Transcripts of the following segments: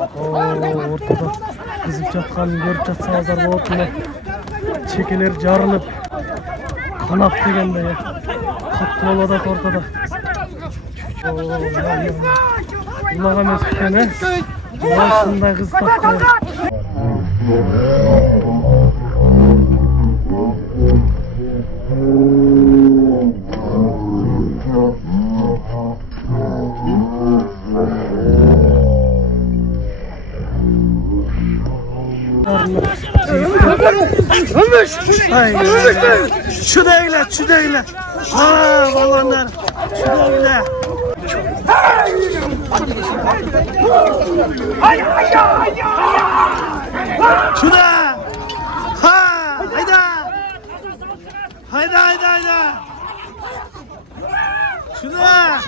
Ортада кызып жатканын көрүп жатсаңыздар болот. Мына чекелер жарылып, канап дегенде катты болот ортада. Улага эмес экен, ушундай кыз тапты. Şu değil. Balonlar. Şu değil. Şurada. Ha, hayda. Şurada.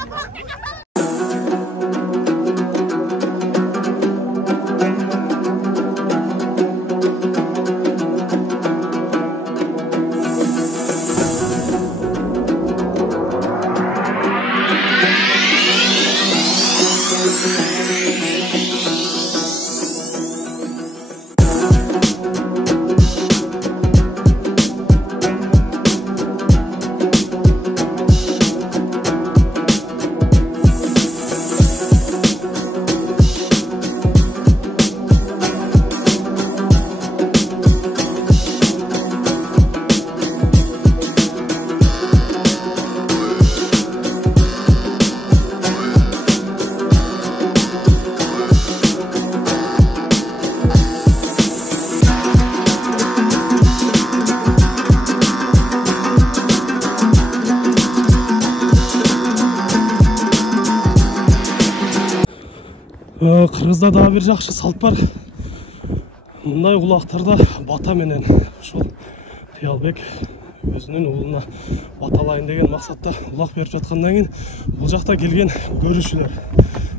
Кыргызда дагы бир жакшы салт бар. Мындай улактарда бата менен ошол Кыялбек өзүнүн уулуна баталайын деген максатта улак берип жаткандан кийин бул жакта келген көрүүчүлөр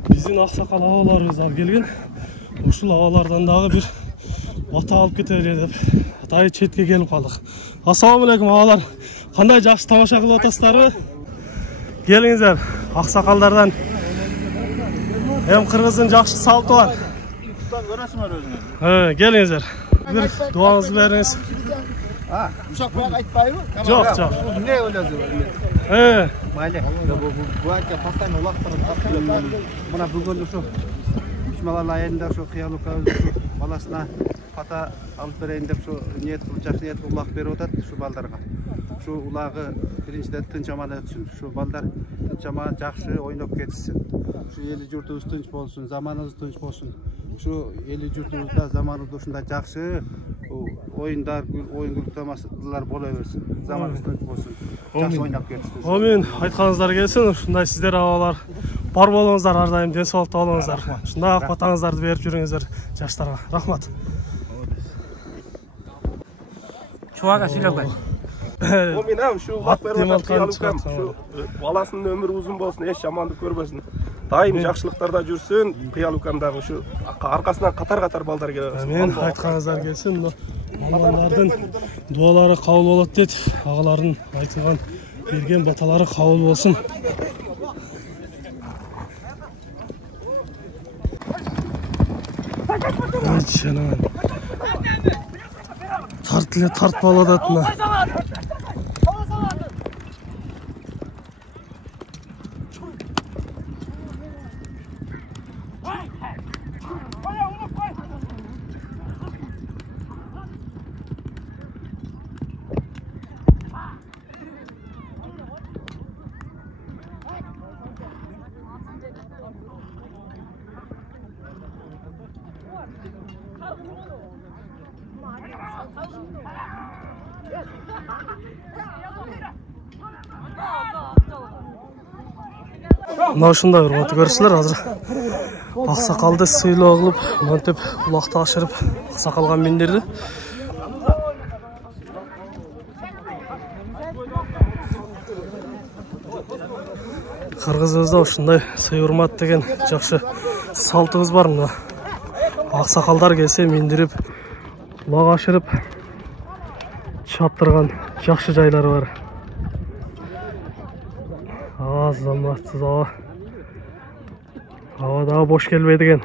биздин аксакал абаларыбыз алып келген. Ушул абалардан дагы бир бата алып кетели деп атайын четке келип калдык. Ассаламу алейкум абалар. Кандай жакшы тамаша кылып атасыздарбы? Келиңиздер, аксакалдардан hem Kırgız'ın жақсы saltı var. Gelinizer. Bir duanızı veriniz. Uşak bırak aytpay mı? Жоқ. Ne öylesi var? Mayli. Bu aytga pastan ulaq tarıp buna bugün şu Düşmalar ayında şu Kıyalıka şu balasına pata alıp bereyim dep şu niyet kılıp жақсы niyet ulaq berip otat şu baldarga. Şu ulağı birinciden tınçamada ötsün. Şu baldar tınçama жақсы oynap ketsin. Şu eli yurtumuz tınç bolsun, zamanımız tınç bolsun. Şu eli yurtumuzda zamanımızda şunda жақсы oyunlar, oyun gruptamalar bolaversin. Zamanımız tınç bolsun. Жақсы oynap ketsin. Amin. Айтқаныңыздар келсін. Шундай сіздер абалар бар болуңуздар, ар дайым денсаулықта болуңуздар. Шундай ак батаңыздарды берип жүрүңүздөр жаштарга. Рахмат. Чуага сүйлөбөй. Ominam şu ulaq berip atkıyalukam, şu balasının ömrü uzun bolsun, eş jamandık görbesin. Daim жақшылықтарда жүрсün, Kıyalukamдағы şu arkasından qatar balдар келе. Amin. Айтқаныңыздар келсин. Балалардын дуалары кабыл болот дейт. Агалардын айтылган берген баталары кабыл болсун. Тартып алат атына. Мына ушундай урматтуу көрүүчүлөр, азыр аксакалды сыйлоо кылып, монтип улакты ашырып, аксакалга миндирди. Кыргызыбызда ушундай сый урмат деген жакшы салтыбыз бар. Мына аксакалдар келсе миндирип, улак ашырып чаптырган жакшы жайлары бар. Заматсыз аба. Аба daha boş gelmedi gen.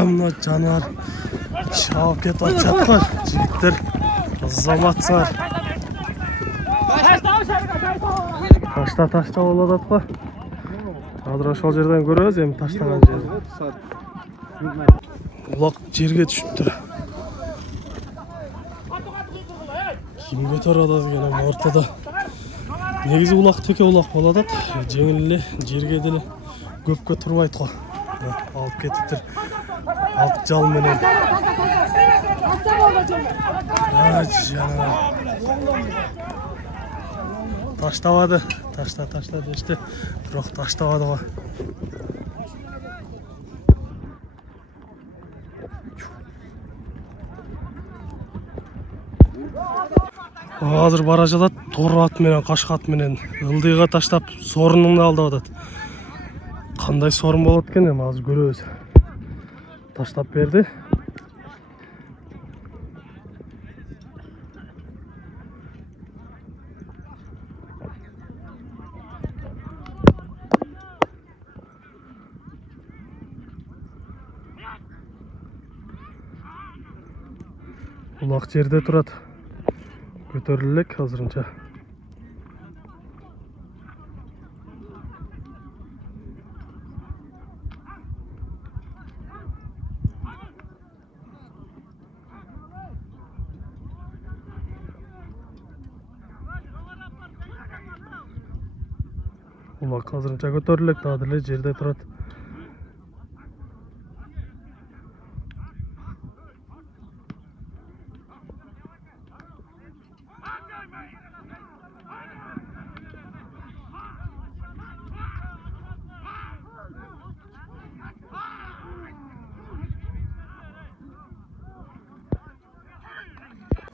Mına жануар шауып кетіп жатқан жігіттер азаматсыздар. Ташта болады атқа. Қазір ошол жерден көрөбүз, эми таштаган жерди. Улак жерге түшүптүр. Ким көтөрүп атат экен ортодо. Негизи улак теке улак болот атат. Жеңил эле жерге деле көпкө турбайт го. Алып кетиптир. Alt jal menen. Таштабады. Таштады işte. Бирок таштабады го. Азыр бара жатат, тор ат менен, кашка ат менен ылдыйга таштап, сорунун алдап атат. Кандай сорун болот экен, эми азыр көрөбүз. Taşlap verdi. Ulak yerde turat. Götürülük hazırınca. Ulak hazırınca götürülük, daha dile yerde turat.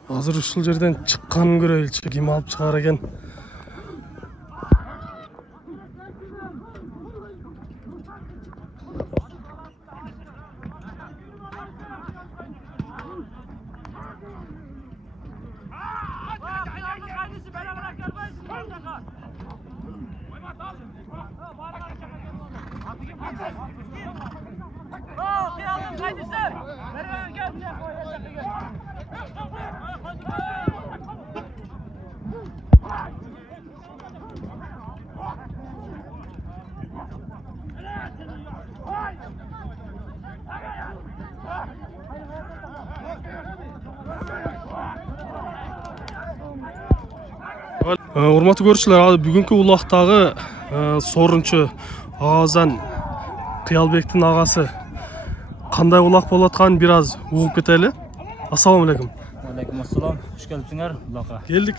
Hazır ушул жерден чыкканын көрөйүлчү, ким алып чыгар экен. Урматтуу көрүүчүлөр, бүгүнкү улактагы сорунчу Агазан Кыялбектин агасы кандай улак болуп атканын бир аз угуп кетели. Ассаламу алейкум. Алейкум ассалам. Хош келипсиңер улакка. Келдик.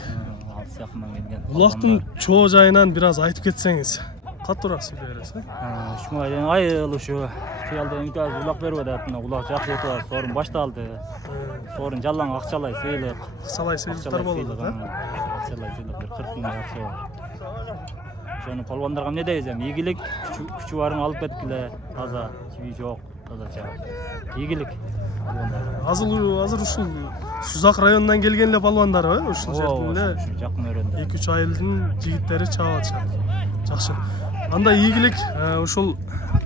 Алыс жакындан келген. Улактын чоо жайынан бир аз айтып кетсеңиз. Катуураак сүйлөй бересиз. 3 айдан айыл ушу Кыялда инказ улак берип атат. Улак жакшы өтүп атат. Сорун башталды. Сорун жалаң акчалай сыйлык. Акчалай сыйлыктар болду да. Акчалай сыйлык 40 миң акча бар. Ошону полбондарга эмне дейбиз эми? Ийгилик, күчү барын алып кеткиле, таза, чиби жок, тазача. Ийгилик. Азыр ушул Сузак районунан келген эле балбандар, ушул жердин эле жакын өрөндө. 2-3 айылдын жигиттери чаап атышат. Жакшы. Андай ийгилик ушул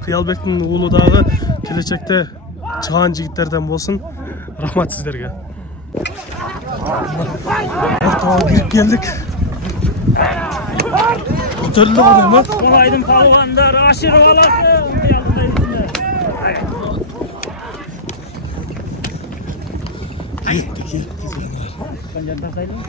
Кыялбектин уулу дагы келечекте чыган жигиттерден болсун. Рахмат сиздерге. Ортого кирип келдик. Көтөрүлдү го дейм. Айдын палвандар ашырып аласы. Кетти. Канжандар сайдым.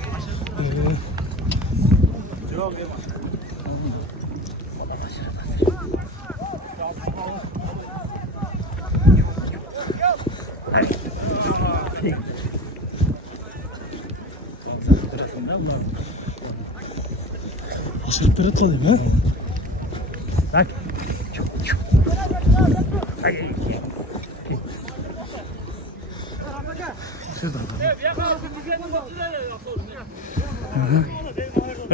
Aşırıp beret alayım ha. Bak.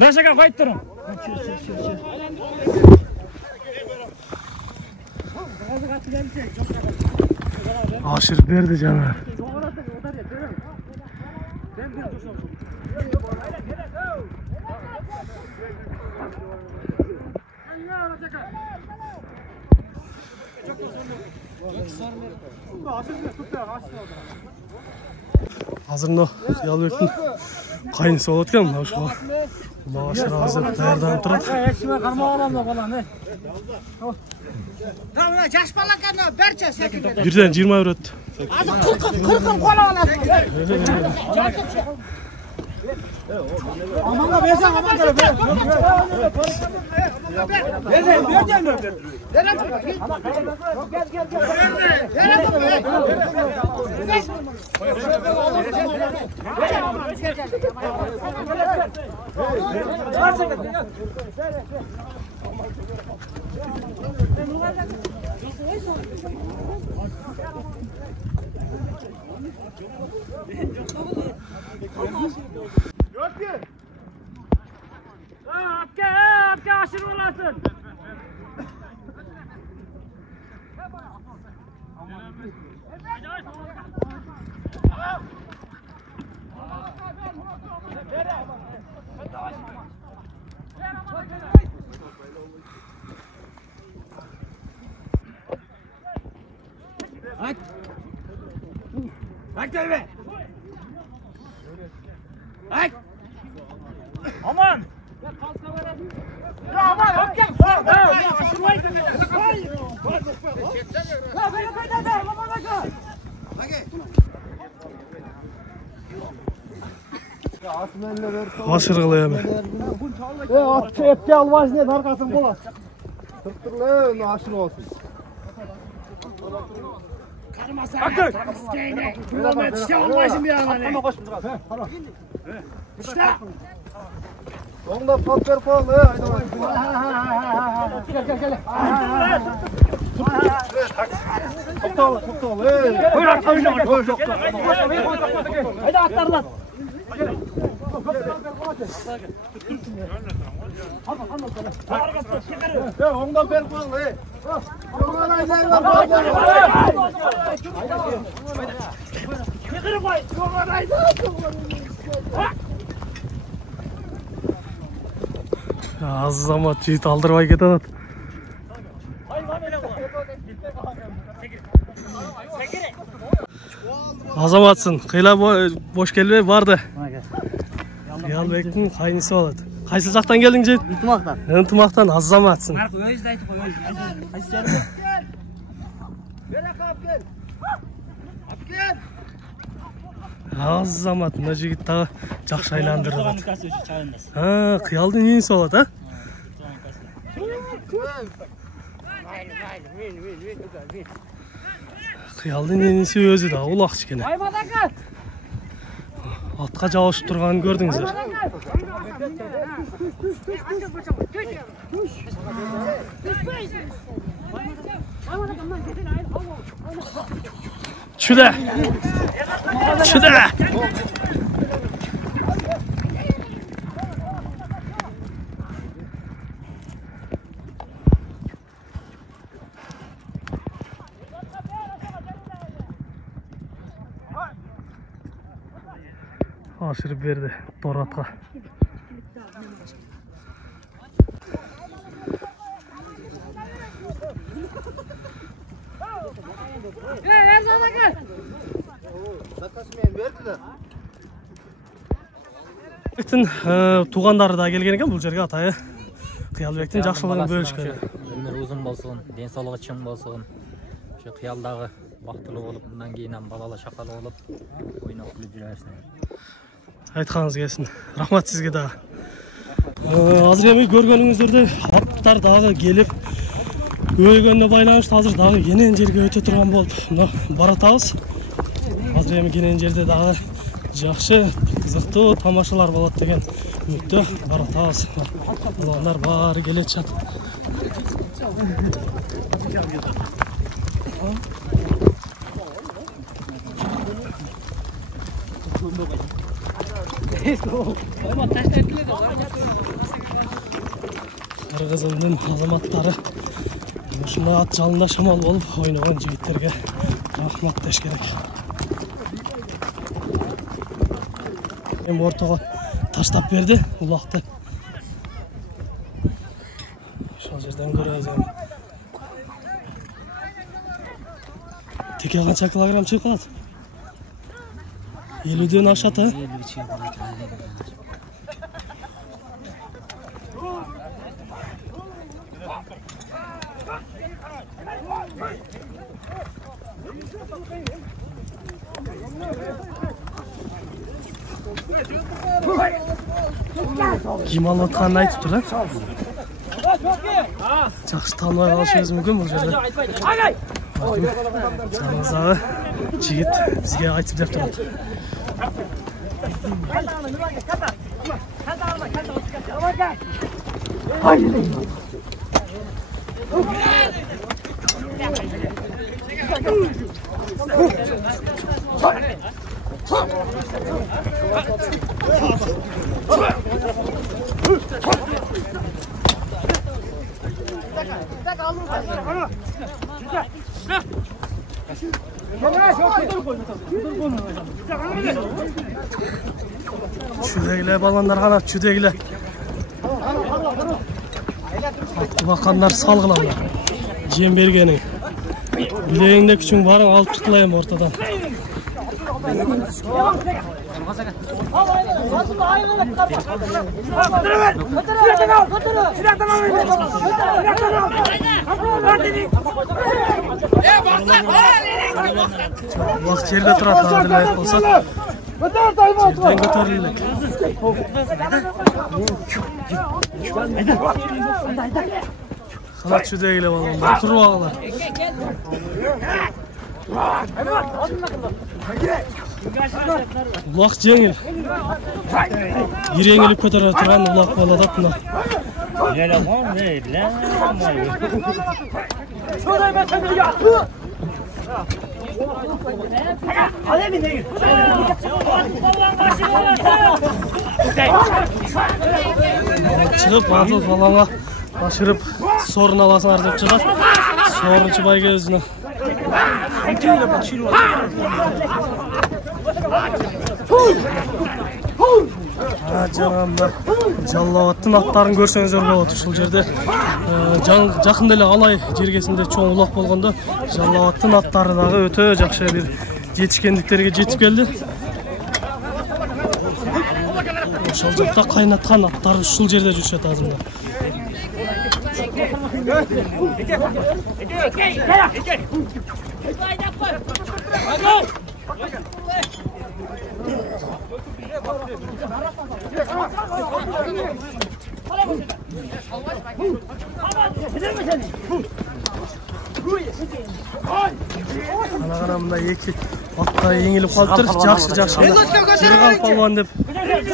Raşaka fight durun. Aşırıp verdi canım. Hazır mı? Tıyalbектің қайнысы болады екен мынау шоға. Ұлаға шырағызы даярданып тұрады. Жаш бала екен, берші секілді. Бірден 20 евро өтті. Азыр 40 қола аласың. Аманға берсең, аманға Apke aşırı olasın. Aman! Ya aman hakem! Aşırıqlaya mı? Atçı epke almaz ne darkasın bola. Tıktırlı aşırı olsun. Bakın! Kilometre işte olmasın bir yana ne? İşte! Onda patlar falan. Gel. Toptal. Haydi atlar lan! Ondan ver falan. Az zaman çiğit aldırmay кетеді. Азаматсың, қайла бош келбей барды. Тıyalbектің қайнысы болады. Қайсы жақтан келдің жет? Ынтымақтан. Ынтымақтан азаматсың. Өзі айтып қой, қайсы жерде? Азамат, мына жігіт тағы жақсы айландырды. Касы үшін чайындасың. Қиялдың несі болады, Қиялдың несі өзі да, ұлақ кішкене. Атқа жауышып тұрғанын көрдіңіздер. Çüde! Aşırı verdi Dorat'a. Туғандары да келген екен бұл жерге атайы. Тıyalbектің жақсылығын бөлішкен. Өмір ұзын болсын, денсаулығы чың болсын. Şu қиялдағы бақтылы болып, мұнан кейіннен балалы шақалы болып, ойнап күліп жүрерсің. Айтқаныңыз келсін. Рахмат сізге дағы. Азыр еме көргеніңіздерде аттар дағы келіп, өйгеніне байланышты азыр дағы енен жерге өте тұрған болып, баратауыз. Азыр еме енен жерде дағы жақшы, қызықты тамашалар болады деген үмітті баратауыз. Олар бары келет жатып. Қырғызымдың азаматтары осындай ат жалында шамал болып ойнаған жігіттерге рахмат деш керек. Hem ortaga taşlap berdi ulakты. Şol жерден көрөбүz эми. Теке канча килограмм чыгат? 50ден ашат, 50 чыгат. Ким алып атканын айтып тур, жакшы тааныбай калышыбыз мүмкүн бул жерде. Жаныңыздагы жигит бизге айтып деп турат. Çüdegile balonlar kanat çüdegile. Bakanlar salgılanlar. Cem bergeni. Bileğinde küçük varın alıp çıkılayım ortadan. Bak yerde turadi adil olsa. Yerden götürülük. Kanat çüdeyle balonlar, turu ağlar. Ulak жеңіл. Ереңіліп көтере тұрған улак болады бұна. Шығып, адыл балаңа ашырып, сорын аласыңар деп шығар. Сорыншы байға өзіне. Жаңағындар жаллабаттың аттарын көрсеңіздер болады. Ушул жерде жакында эле алай жергесинде чоң улак болгондо жаллабаттың аттары дагы өтө жакшы бир жетишкендиктерге жетип келди. Ошол жакта кайнаткан аттар ушул жерде жүрүшөт азырда. Ana эки атта еңилип калыптыр. Жакшы жакшы. Жырган палван деп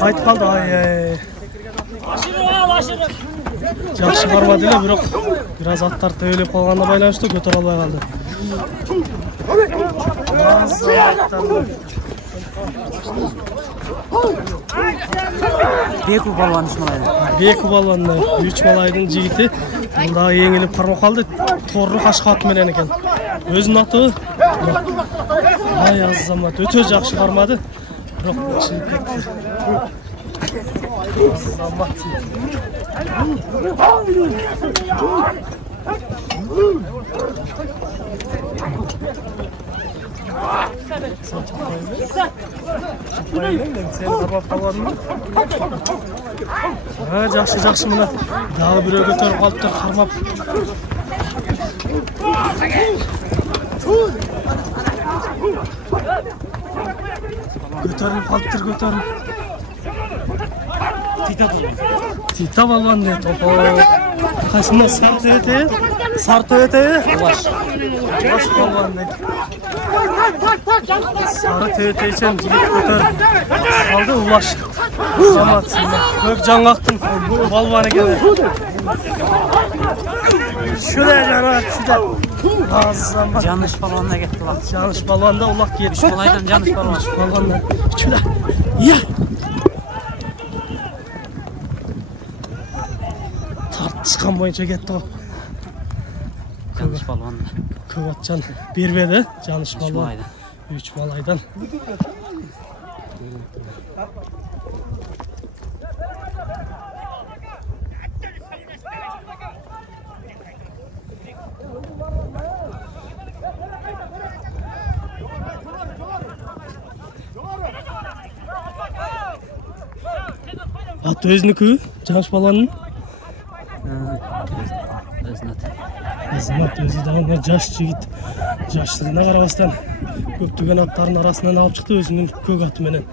айтып калды. Ай. Жакшы бармады эле, бирок бир аз аттар төөлөп калганына байланыштуу көтөрө албай калды. Беку балван ушмалайды. Беку балван 3 малайдын жигити. Мында еңилип кармап калды. Торру кашкат менен экен. Өзүнүн аты. Ай азамат өтө жакшы кармады. Бирок чыгып кетти. Азамат. Sen кармап калбадыңбы? Жакшы жакшы мына дагы бирөө көтөрүп калыптыр кармап. Götürün kalktır götürün. Tita balvan ne topu. Kaçında sartı öte. Ulaş balvan ne. Sarı tete için götür. Kaldı ulaş. Samat şimdi. Kök canlaktın balvanı gelir. Şuraya cana şurada. Canış balonuna gitti bak. Canış balonda ulak gitti. 3 malaydan canış balon. Balonda. Şurada. Ya. Tartışkan boyunca gitti o. Canış balonda. Kıvatcan berbedi. Canış balon. 3 malaydan. Аты өзүнүкү, Жаныш баланын? Азамат өзү дагы жаш жигит. Жаштыгына карабастан көптөгөн аттардын арасынан алып чыкты өзүнүн көк аты менен.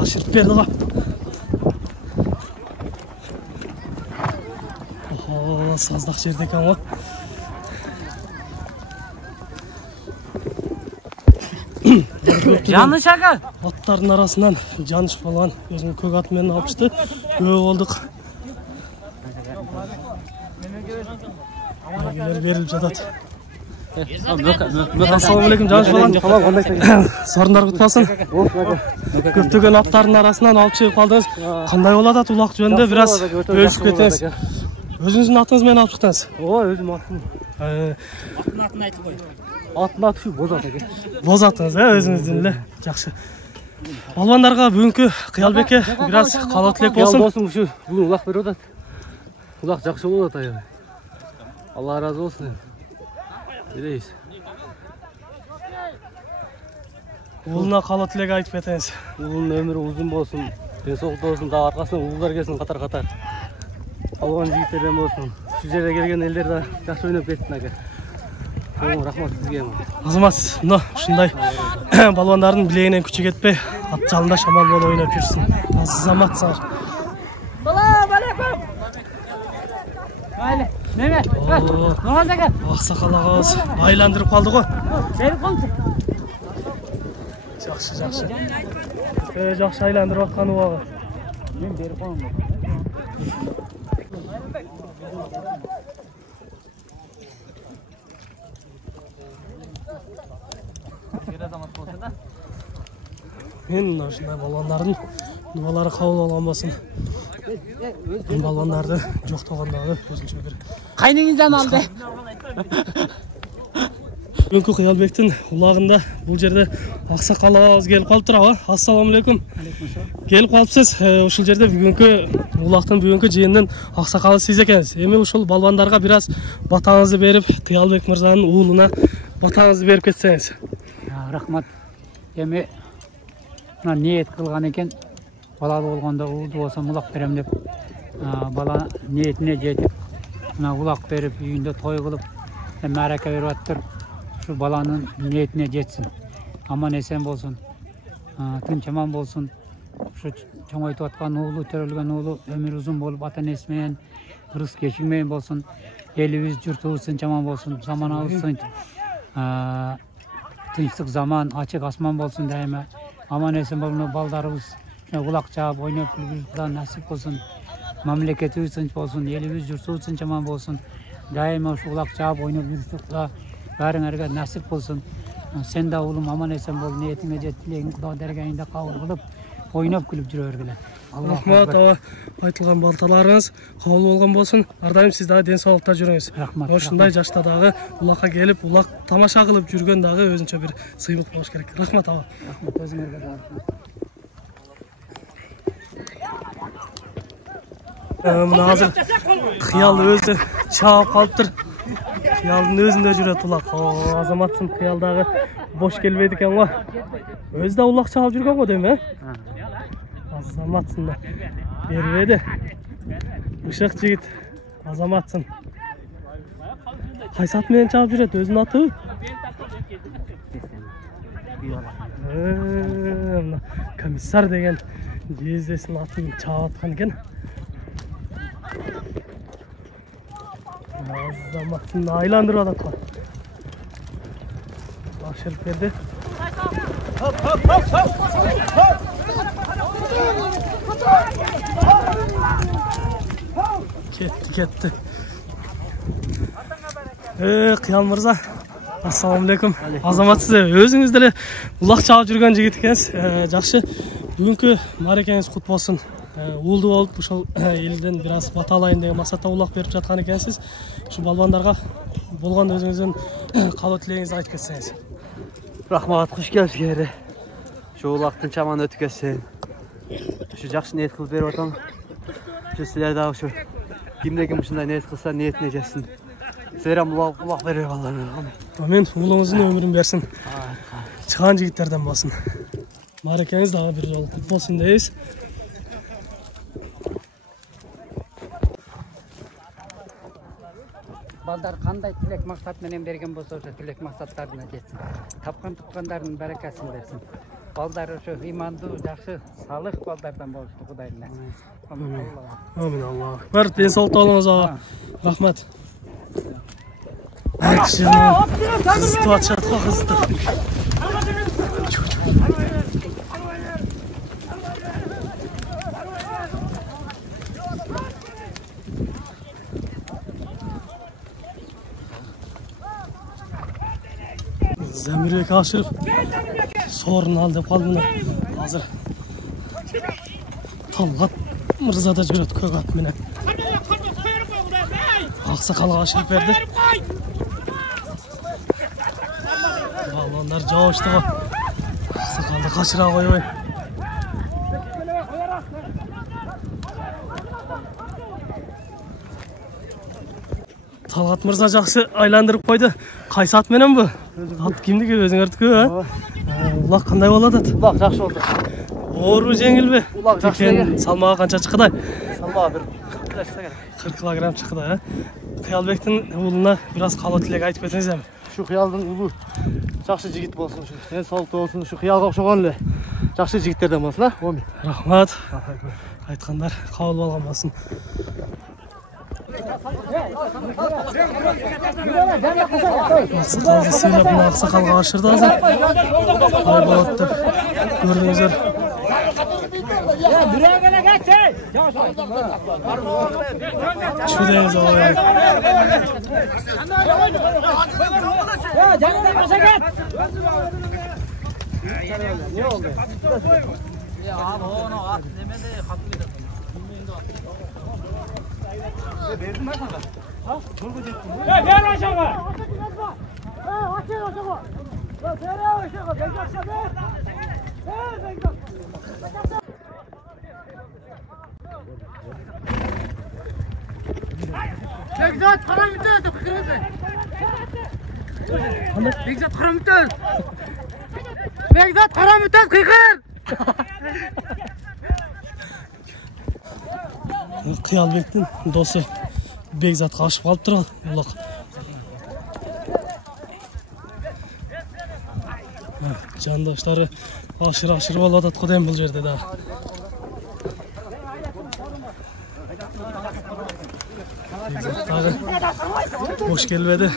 Aşırıp berdi qa. Oho, sazdaq жерде ekan qa. Жаныш ага. Аттардын арасынан Жаныш балан өзүнүн көк аты менен алып чыкты. Көп болдук. Берилип жатат. Assalamu alaikum Жаныш балан. Сорундар кут болсун. Көптөгөн аттардын арасынан алып чыгып калдыңыз. Кандай болот ат улак жөнүндө бир аз бөлүшүп кетиңиз. Өзүңүздүн атыңыз менен алып чыктыңыз. Ооба, өзүм аттым. Атын айтып кой. Аттын аты Боз ат экен. Боз атыңыз, өзүңүздүн эле. Жакшы. Балбандарга бүгүнкү Кыялбекке бир аз каалоо тилек болсун. Болсун, ушу бүгүн улак берип атат. Улак жакшы болуп атат аябай. Алла разы болсун. Билейбиз. Уулуна каалоо тилек айтып кетиңиз. Уулунун өмүрү узун болсун, денсаулыктуу болсун, дагы аркасынан уулдар келсин катар-катар. Алган жигиттерден болсун. Ушул жерге келген элдер да жакшы ойноп кетсин ака. Рахмат сизге. Азамат, мына ушундай балбандардын билегинен күчү кетпей, ат жалында шамал болуп ойноп жүрсүн. Азамат сар. Салам алейкум. Айле, неме? Намаз ага. Аксакал агабыз айландырып калды го. Берип койчу. Жакшы. Жакшы айландырып атканы убагы. Мен берип коем. Мен ушундай балбандардын дубалары кабыл болгон болсун. Балбандарды жоктогондогу өзүнчө бир Кайныңыздан алды. Бүгүнкү Кыялбектин улагында бул жерде аксакал агабыз келип калып турабы? Ассаламу алейкум. Келип калыпсыз. Ушул жерде бүгүнкү улактын бүгүнкү жыйынынын аксакалы сиз экенсиз. Эми ушул балбандарга бир аз батаңызды берип, Кыялбек мырзанын уулуна батаңызды берип кетсеңиз. Рахмат. Эми мына ниет кылган экен. Балалы болгондо уулду болсо улак берем деп. Бала ниетине жетип, мына улак берип, үйүндө той кылып, маарака берип аттыр. Şu balanın niyetine жетсин. Aman esen bolsun. Tınç aman bolsun. Şu çoğaytып atkан uğulu, törülgen uğulu ömür uzun bolup ata-enesi menен kırыс kechigmeyen bolsun. Elibиz jurtubuz tınç aman bolsun. Zamanabız tınç. Tınçlık zaman, açık asman bolsun daima. Aman esen bolun baldarыбыз ulak çağıp oynap kulübüz nasip bolsun. Mamleketibиz tınç bolsun. Elibиz jurtubuz tınç aman bolsun. Daima şu ulak çağıp oynap жүрсүк. Barыңarga nasip bolsun. Sen de oğlum aman esen bol, niyetine jet, dileğin Kuda dergahında kabul kılıp oynap kulüp жүрөргүлө. Рахмат, аба айтылган балталарыңыз кабыл болгон болсун. Ар дайым сиз дагы ден соолукта жүрүңүз. Рахмат. Ошундай жашта дагы улакка келип, улак тамаша кылып жүргөн дагы өзүнчө бир сыймык болуш керек. Рахмат, аба. Рахмат, өзүңөргө да рахмат. Мына азыр Кыял өзү чаап калыптыр. Кыялдын өзүндө жүрөт улак. Азаматсың Кыялдагы бош келбейт экен го. Өзү да улак чаап жүргөн го дейм, Азаматсың да бербеди. Ышык жигит Азаматсың. Кайсы ат менен чаап жүрөт? Өзүнүн аты? Мына комиссар деген жездесинин атын чаап аткан экен. Азаматсың айландырып атат го. Ашырып берди. Ketdi. Кыял мырза. Ассаламу алейкум. Азамат сиз өзүңүз деле улак чаап жүргөн жигит экенсиз. Жакшы. Бүгүнкү мааракеңиз кут болсун. Уулду болуп ошол элден бир аз бата алайын деген максатта улак берип жаткан экенсиз. Ушу балбандарга болгон өзүңүздүн каалоо тилегиңизди айтып кетсеңиз. Рахмат, куш келипсиңер. Şu ulaqtın çaman ötüp ketsin. Şu жакшы ниет кылып берип атам. Şu силер дагы şu Kimde ушундай ниет кылса ниетине жетсин. Сіздерім ұлақ бере баларым. Amin. Ұлыңыздың ömrün bersin. Çıkan jigitlerden basın. Marekeniz daha bir yol kutlu olsun deyiz. Балдар қандай тілек мақсат менен берген болса, ошо тілек мақсаттарына жетсин. Тапқан тұтқандардың бәрекасын берсін. Балдар ошо имандуу, жакшы, салых балдардан болушту Кудайына. Amin Allah. Var денсаулықта болуңуз аға. Рахмат. Кызды атышатқа кызды. Замирбек Ашыров сорын алды деп қалды мына. Азыр Талғат Мырза да жүрөт көк ат менен. Ақсақалға Ашыров берді. Балондар жауышты ғой. Ақсақалды қашыра қойбай. Талғат Мырза жақсы айландырып қойды. Қайсы ат менен бұ? Ат кимдікі өзіңердікі, а? Улақ қандай болады ат? Улақ жақсы болды. Ору жеңіл бе? Улақ жақсы деген. Салмағы қанша шыққыдай? Салмағы бір 40 кг керек. 40 килограмм шыққыдай, а? Қиялбектің ұлына біраз қалу тілек айтып кетіңіз әм. Шу қиялдың ұлы жақсы жігіт болсын, денсаулықты болсын, шу қиялға ұқсаған эле жақсы жігіттерден болсын, а? Рахмат. Айтқандар қабыл болған болсын. Ақсақалды сөйлеп, мына ақсақалға ашырды азыр. Қай болады деп көрдіңіздер. Шудайыңыз оғай. Ne oldu? Ya abi onu at demedi haklı dedi. Verdin mi sana? Ha? Turgu jettin. Ya gel aşağı. Ha, aşağı aşağı. Ya sere aşağı. Gel aşağı. Bekzat karamütez kırmızı. Bekzat karamütez. Bekzat karamütez kıykır. Қиялбектің досы Бекзатқа ашып қалып тұр ұлақ. Жандаштары ашыр болады құдайым бұл жерде да. Бекзаттағы бош келбеді.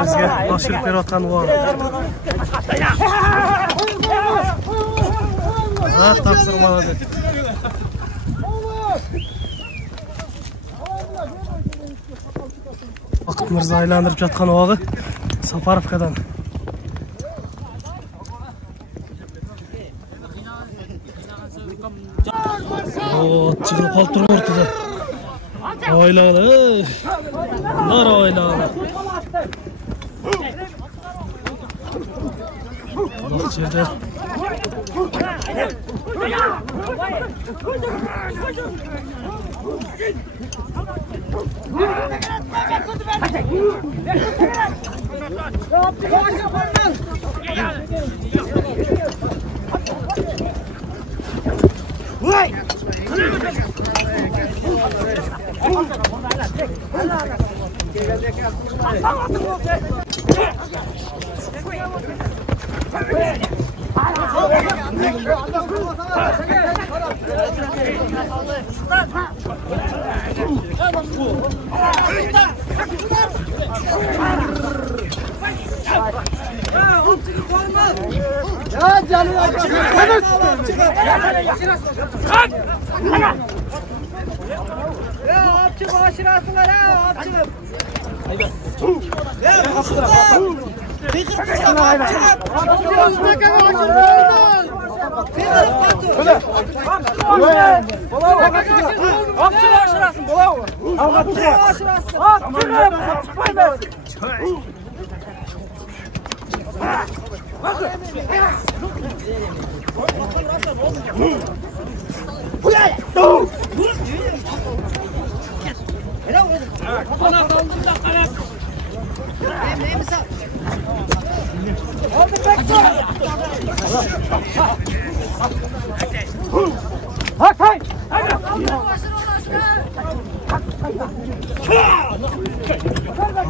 Өзге ашырып беріп атқан оған. Тапсырмалады. Бақыт Мырза айландырып жатқан оғы Сапаровкадан. Жығылып қалып тұр ортада. Ойлағыны, нар ойлағыны. Бұл жерде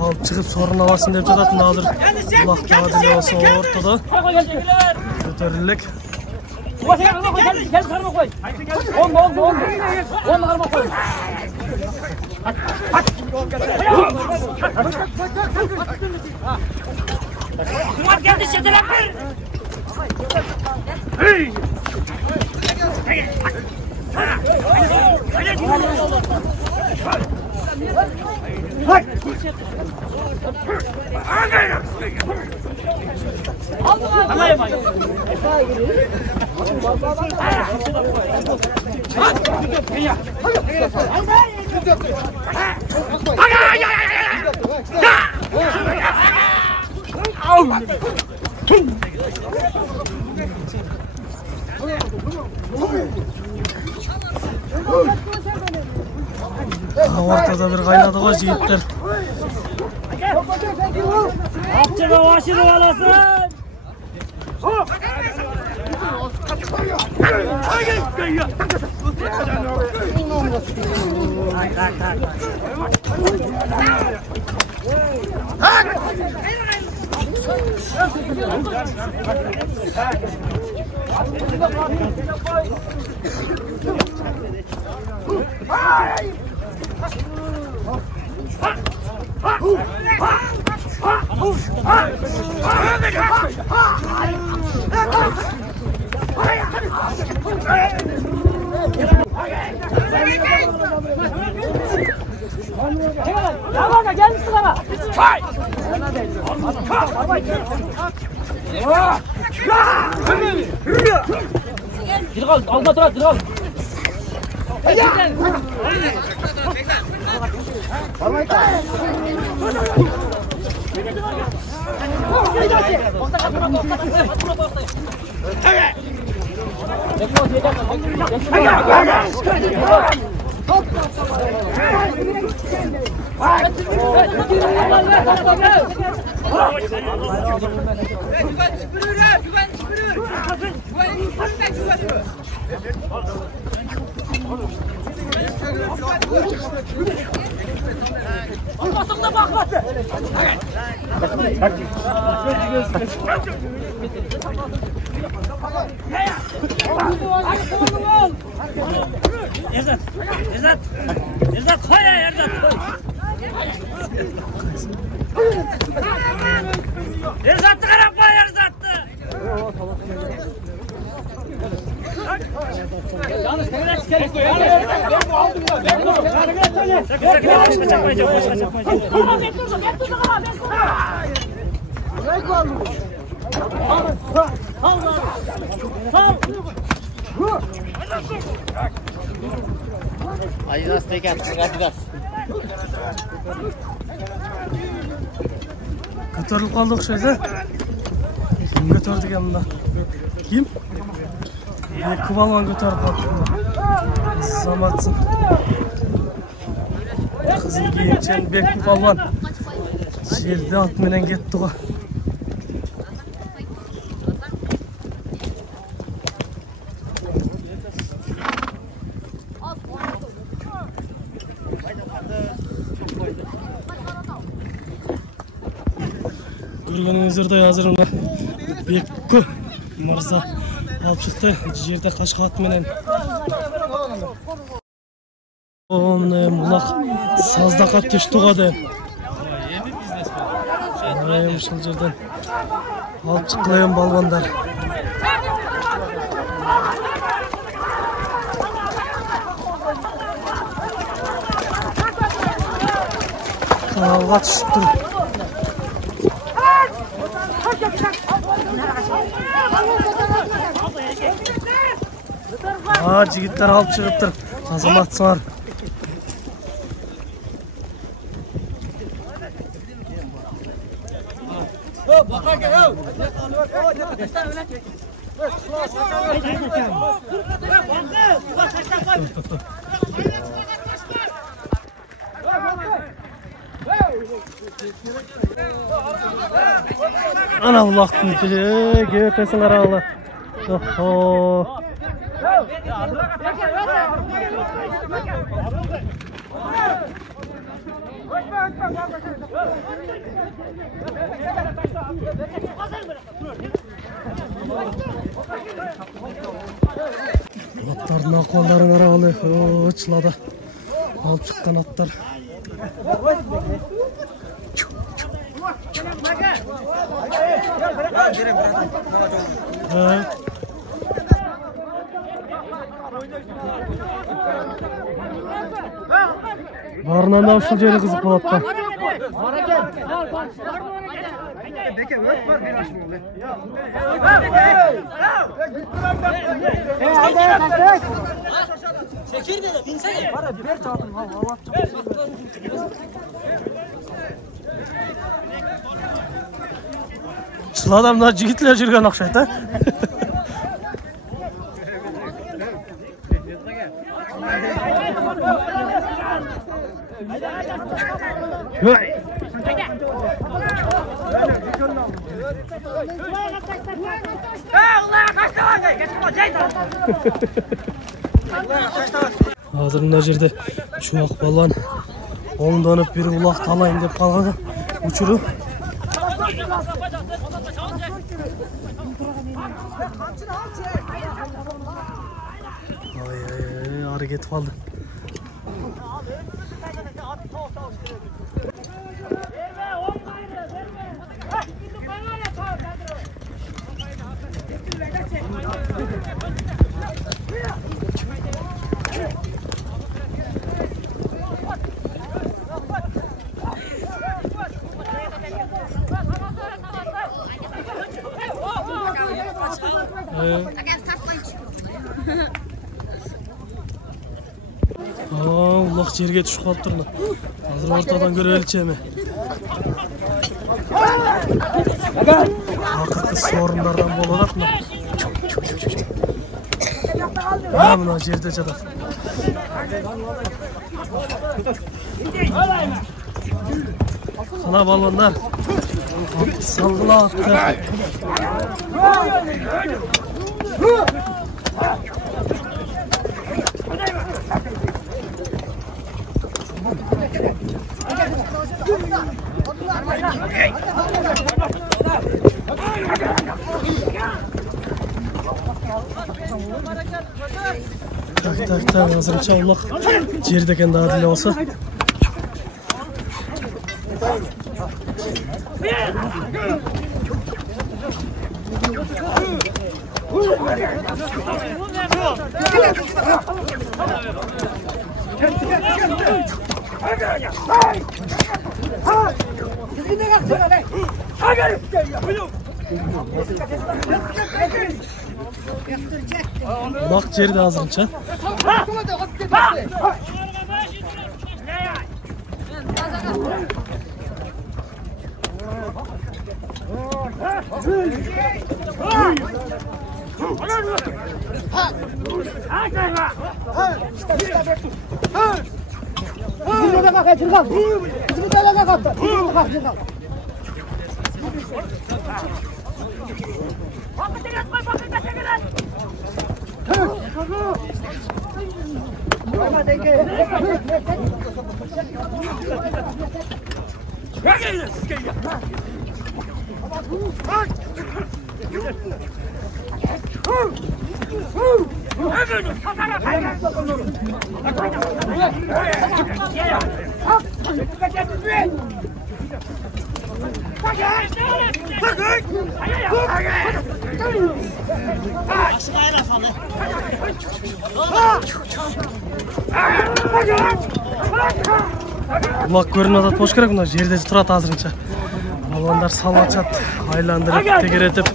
Alıp çıkıp sorun havasını dep жататын азыр улак таадиле болсо ортодо көтөрүлүк. Ortada bir kaynadı o jigitler. Akçaga başını alasın. Yalanla gelmişsin bana. Gir kal, alma dur, dur. Erzat, hayır Erzat. Erzat'ı karapma Erzat'ı. Yalnız tekrar çıkarız. Ben aldım ya. Adidas teker, Adidas. Көтөрүлүп калды окшойт, Ким көтөрдү экен мында? Ким? Эки балган көтөрүп калды. Саматсын. Кызыл кийимчен Бек балган. Жерде ат менен кетти го. Көргөнүңүздөрдөй азыр мына Беккү мырза алып чыкты. Жерде качка ат менен. Мына улак саздакка түштү го деп. Ушул жерден алып чыккан балбандар. Алга түшүп тур. Жигиттер алып чыгыптыр. Азаматсыңар. Ana ulaqtın. Gevetesің аралы. Oho. Atların akvalların aravalı çılada alıp çıkan atlar. Barından da uşul jeri kızık bolat da. Çıl adamlar jigitler жүрген акча да. Hazır mына жерде чубак балан оңдонуп бир улак талайын деп калган учуру. Ары кетип калды. Улак жерге түшүп калыптыр мына. Азыр ортадан көрөлүчү эми. Акыркы сорундардан болуп атат мына. Мына жерде жатат. Кана балбандар. Салгылап атты. Так, азырынча улак жерде экен дагы деле болсо. Улак жерде азырынча. Улак көрүнүп атат болуш керек, мына жерде турат азырынча. Баландар салачат, айландырып, тегеретип.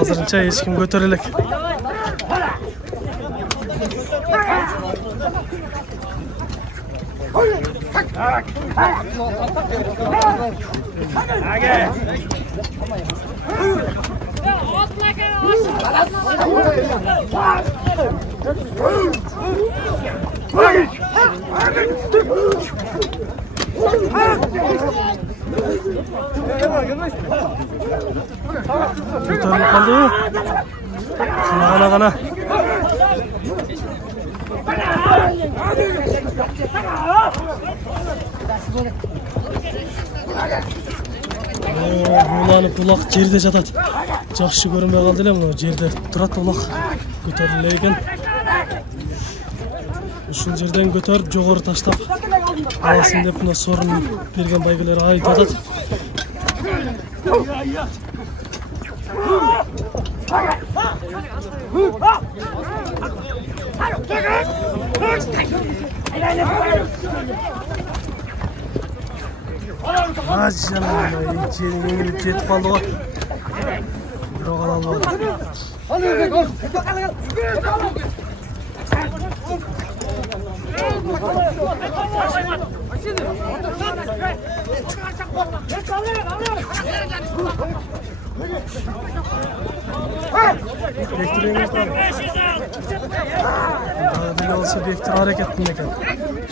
Азырынча эч ким көтөрө элек. Götürülüp kaldı mı? Kana. Ulanıp ulaq жерде жатат. Жақсы көрінбей қалды эле мына жерде турат улақ көтөрүлө экен. Ушул жерден көтөрүп жогору таштап аласың деп мына сорун берген байгелер айтып атат. Maşallah, içeri yenilip jetip kaldı o. Bırak alalım. Dağdili olsa Bektir hareketinde eken.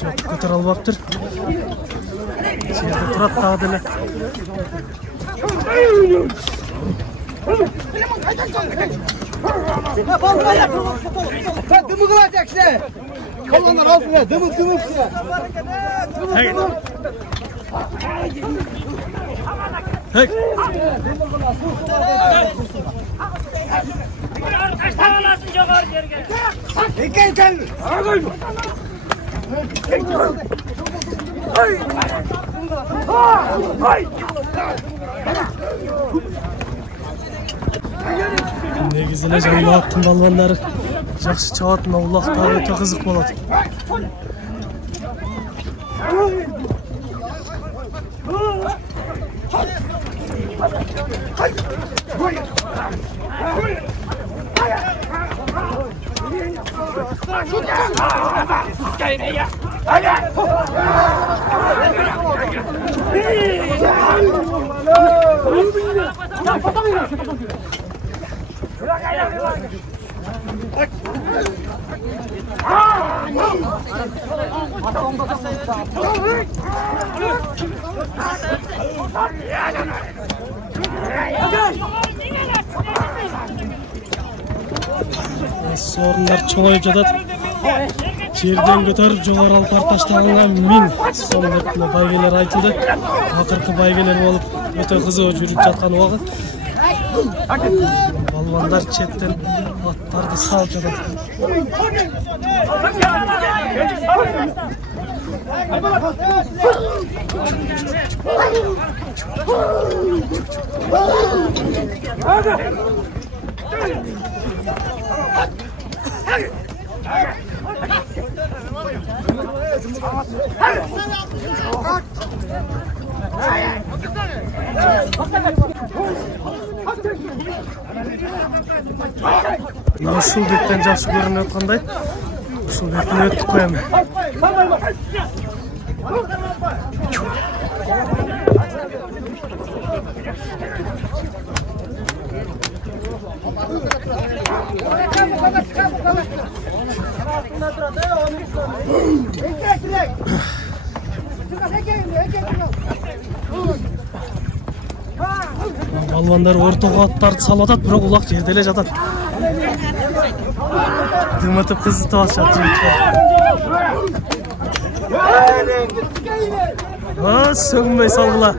Çok kötü albaktır. Жерде турат дагы деле. Дымы кылат экши. Колдондар алсын, дымы кылса. Hey. Taştalasın jogor yerge. Eken. Негизинен улаактын балбандары жакшы чабат, мына улакта өтө кызык болот. Sorunlar çoğayıp жатат. Жерден көтөрүп жогору алып барып таштаганга миң сом деп байгелер айтылды. Акыркы байгелер болуп өтө кызык жүрүп жаткан убакыт. Балбандар четтен аттарды салып жатат. Ушул беттен жакшы көрүнүп аткандай. Ушул беттен өтүп коем. Балбандар ортого аттарды салып атат, бирок улак жерде эле жатат. Дымытып кызытып атышат жигитке. Сөгүнбөй салгыла.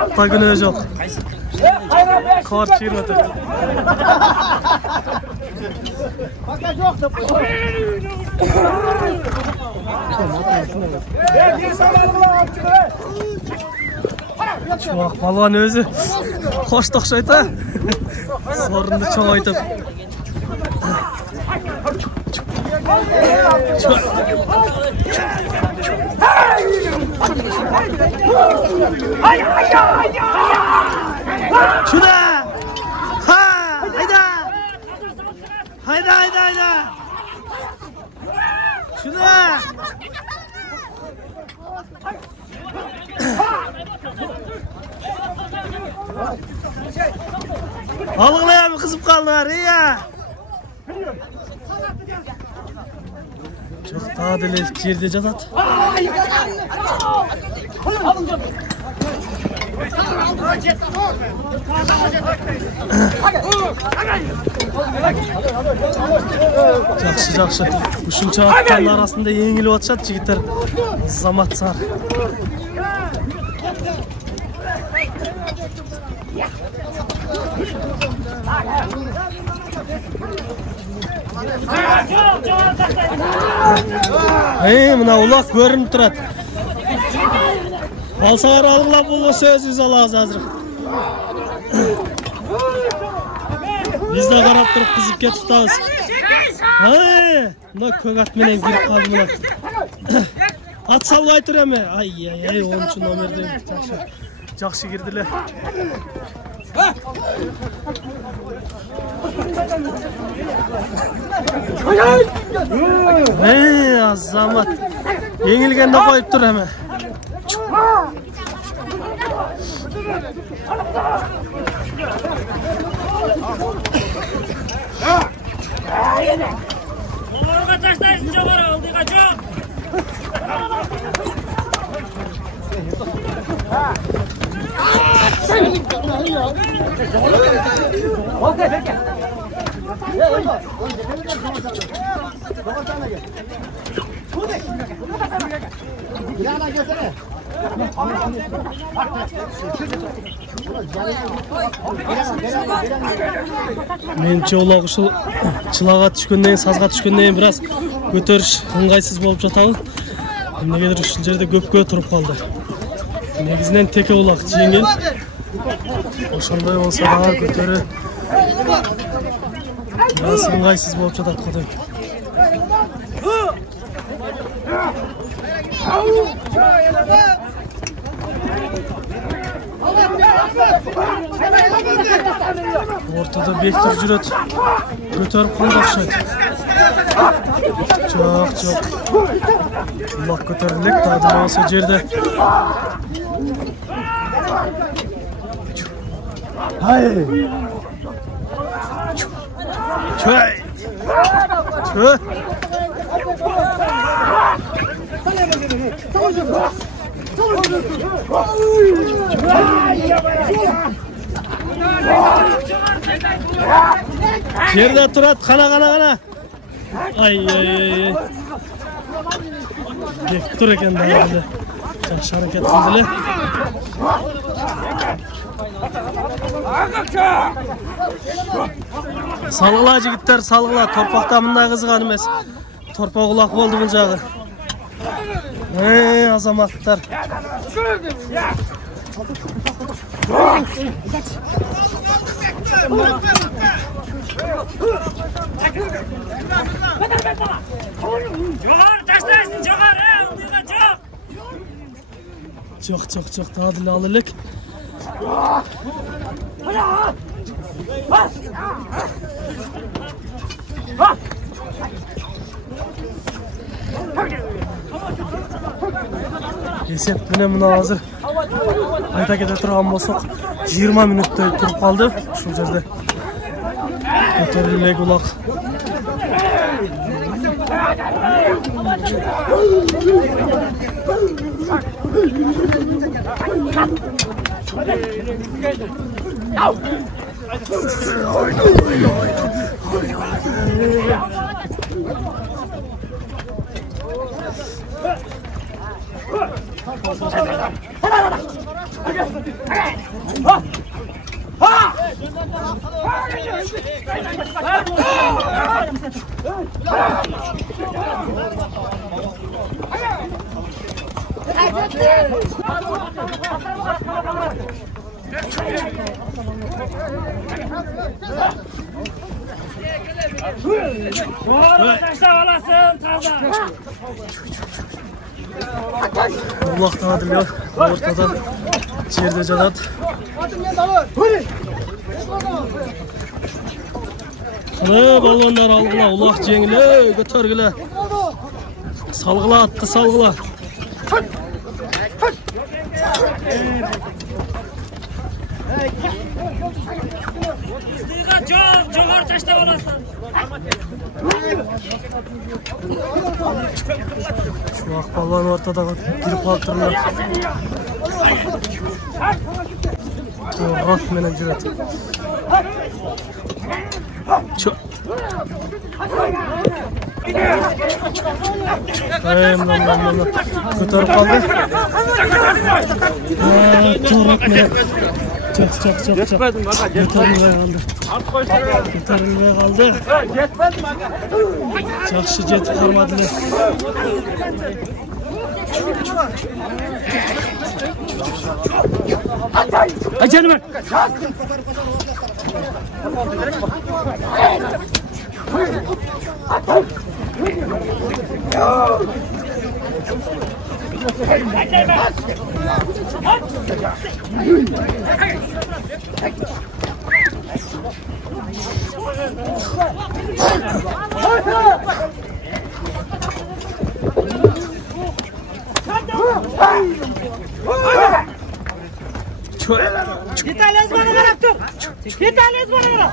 Атта күнөө жок. Кart 24. Baka jok da. Чубак балбан өзү кошто окшойт а. Сорунду чоңойтуп. Şuna! Ha! Hayda! Hayda! Şuna! Algılayamı kızıp kaldılar ya. Çok daha deli yerde jatat. Жақсы. Үшінші аттардың арасында еңіліп атышады жігіттер. Замат Сар. Мына улақ көрініп тұрады. Алсағар алғылап болу сөзіз алағыз азыр. Біз де қарап тұрып қызып кетіп тұтауыз. Мына көк атменен кіріп қалды мұна. Ат салбай тұр әме. Ай, 10-ші номерден жақсы кірділі. Азамат еңілгенде қойып тұр әме. Оларға таштайсың жоғары, алдыға жоқ. Меніңше олақ ұшыл чылаға түшкенден, сазға түшкенден біраз көтеріш ыңғайсыз болып жатады. Негедір үшіл жерде көпке тұрып қалды. Негізінен теке олақ жеңген. Ошандай болса да көтері біраз ыңғайсыз болып жатады қодай. Ортада бектір жүрет. Көтеріп қалды ұқсайды. Жоқ. Ұлақ көтерілік, тағдыр осы жерде. Жерде тұрады, қана. Ай. Бек тұр екен дағылы. Жақшы әрекет қылдылы. Салғыла жігіттер, салғыла. Торпақта мұндай қызған емес. Торпақ ұлақ болды бұл жағы. Азаматтар. Жоғары таштайсың, жоғары, алдыға жоқ. Жоқ, дадыл алылық. Есеп міне мұна азыр айта кете тұрған болсақ 20 минуттай тұрып қалды шул жерде. Көтерілмек ұлақ. Taşla alasın, taza. Allah tadiliyor. Ortadan içeride canat. Kılı balonlar algıla. Allah cengile götürgüle. Salgıla attı, salgıla. Aldыға жоқ, жоғары Şu akballan ortada girip altırlar. Rahat menen жүрет. Çok. Ko'tarib qoldi. To'g'ri menen. Çok. Yetmedim baka. Ko'tarilmay qoldi. Yetmedim baka. Yaxshi jetib qolmadilar. Ajanım. Gitales bana qarab tur. Gitales bana qarab.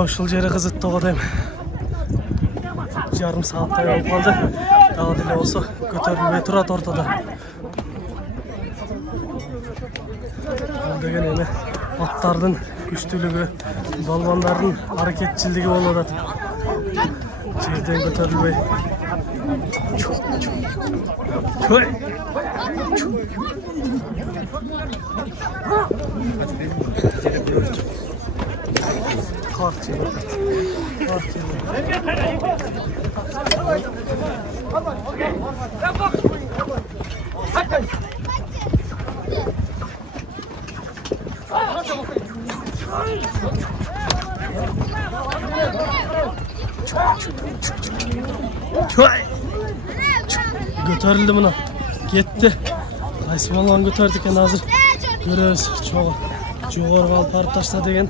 Ушул жери кызытты го дейм. Жарым сааттай болуп калды. Дагы деле болсо көтөрүлбөй турат ортодо. Деген эми аттардын күчтүүлүгү, балбандардын аракетчилдиги болуп атат. Жерден көтөрүлбөй. Götürüldü buna. Gitti. Qaysi balon götürdü ekan hozir. Görөбүз. Жогору алып барып ташла деген.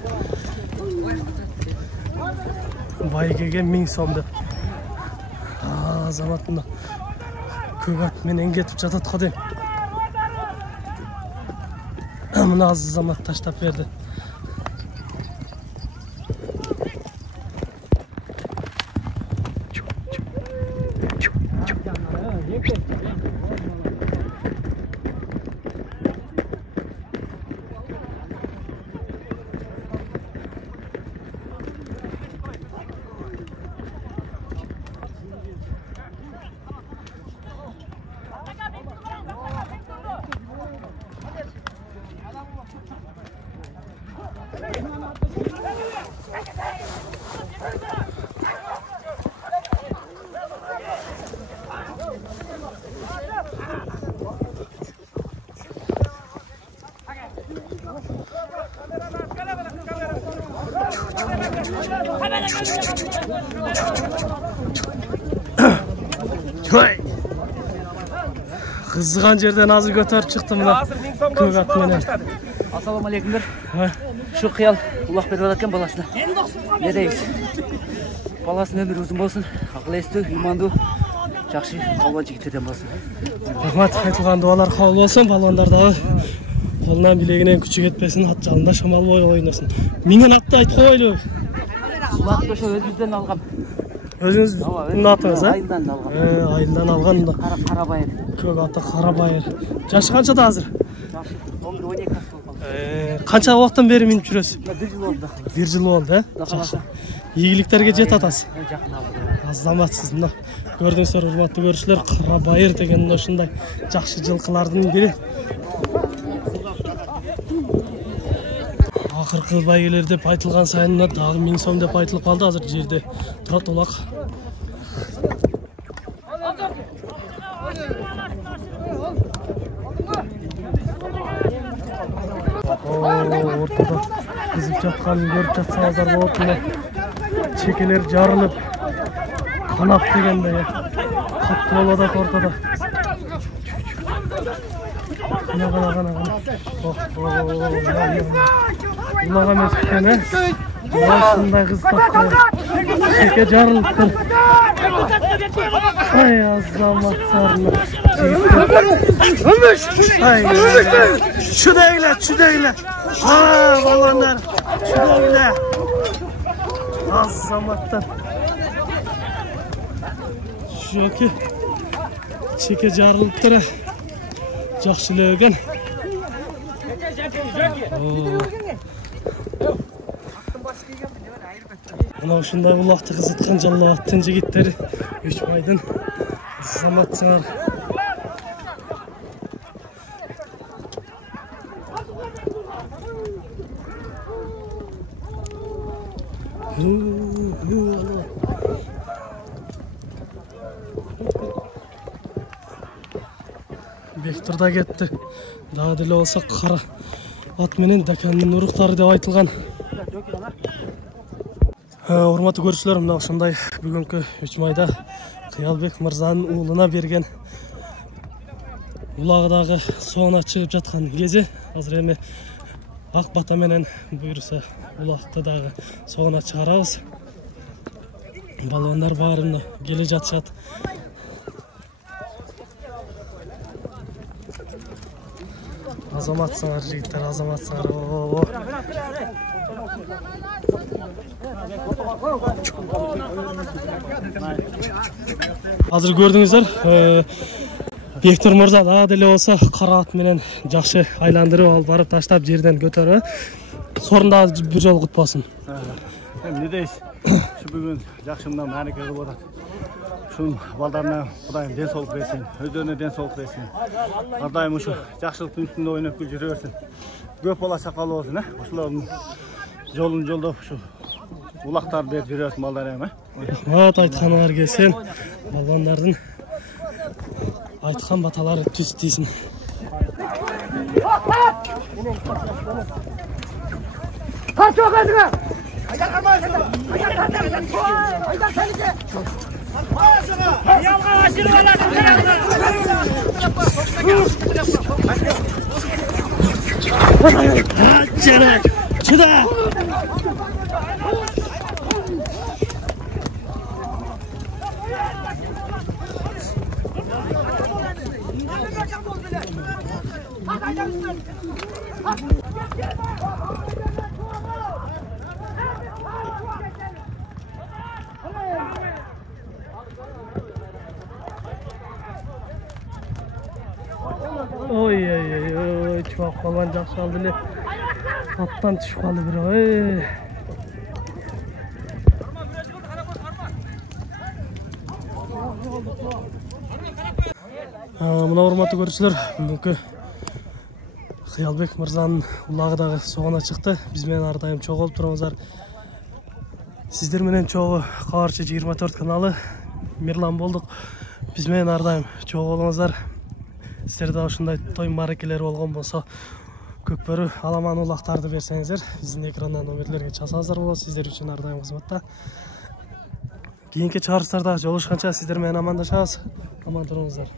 Байгеге 1000 сом деп. Азаматында көк ат менен кетип жатат го дейм. Мына азамат таштап берди. Kızıgan yerden azı götürüp çıktım da köy at menen. Assalamu alaikumlar. Şu kıyal Allah berip atkan balasına. Ne deyiz? Balasının ömrü uzun olsun. Akıl esti, imandуу, жақсы балуан жигиттерден болсын. Рахмат, айтылған дуалар кабыл болсын, балуандардагы колунан билегинен күчү кетпесин, ат жалында шамал бой ойносын. Менен атты айтып коелу. Атты ошо өзүбүздөн алгам. Өзүңүздүн атыңыз, Айылдан алгам. Айылдан алган да. Карабайыр. Көк аты Карабайыр. Жашы канчада азыр? Жашы 12 жаш болуп. Канча убакыттан бери минип жүрөсүз? 1 жыл болду. 1 жыл болду, Жакшы. Ийгиликтерге жет атасыз. Жакын алды. Азаматсыз мына. Көрдүңүздөр, урматтуу көрүүчүлөр, Карабайыр деген ушундай жакшы жылкылардын бири. Акыркы байгелер деп айтылган сайын дагы 1000 сом деп айтылып калды. Азыр жерде турат улак. Ортада кызып жатканын көрүп жатсаңыздар болот. Мына чекелер жарылып канап дегендей катты болуп атат ортада. Кана. Ulağa mesken he. Başında kız taktı. Şeke jarılıktır. Ay azamat sarını. Ay şu değiller. Ha balonlar. Şu değiller. Azamatlar. Şu ki. Şeke jarılıktır. Жақшылығын. Мына ушундай улакты кызыткан жаллааттын жигиттери Үчмайдын азаматчылар. Бектор да кетти. Дагы деле болсо кара ат менен дакандын уруктары деп айтылган. Урматтуу көрүүчүлөр, мына ушундай бүгүнкү Үчмайда Кыялбек мырзанын уулуна берген улагы дагы соона чыгып жаткан кези. Азыр эми ак бата менен буйруса улакты дагы соона чыгарабыз. Балондар баарына келе жатышат. Азаматсыңар жигиттер, азаматсыңар. Азыр көрдүңүздөр, Бектор мырза дагы деле болсо кара ат менен жакшы айландырып алып барып таштап жерден көтөрүп, сорунда бир жолу кутпасын. Эмне дейсиз? Şu бүгүн жакшы мына маанике кылып атат. Şun baldarına Kudayım den soğuk versin, özlerine den soğuk versin. Ardayım şu жақшылықтың üstünde oynayıp gül жүрө берсин. Көп бала сакалы болsun, ушулардын жолда şu улактарды берип жүрө берсин балдар эми. Рахмат, айтканыңар келсин. Балбандардын айткан баталары түз тийсин. Kaç bakasına? Ayar kalmayın. Ayar tehlike. Yalga aşırı olasın. Çene, çıda. Oy, çok falan jakşı aldı ele. Attan düşüp kaldı biri. Oy. Мына урматтуу көрүүчүлөр, бүгүнкү Кыялбек мырзанын улагы дагы соғона чыкты. Биз менен ар дайым чогуу болуп турабыздар. Сиздер менен чогуу Кабарчы 24 каналы Мирлан болдук. Биз менен ар дайым чогуу болуңуздар. Сіздерде ушундай той маракелер болгон болсо көкбөрү аламан улактарды берсеңиздер, биздин экрандан номерлерге чалсаңыздар болот. Сиздер үчүн ар дайым кызматта. Кийинки чыгарыштарда жолугушканча сиздер менен амандашабыз. Аман туруңуздар.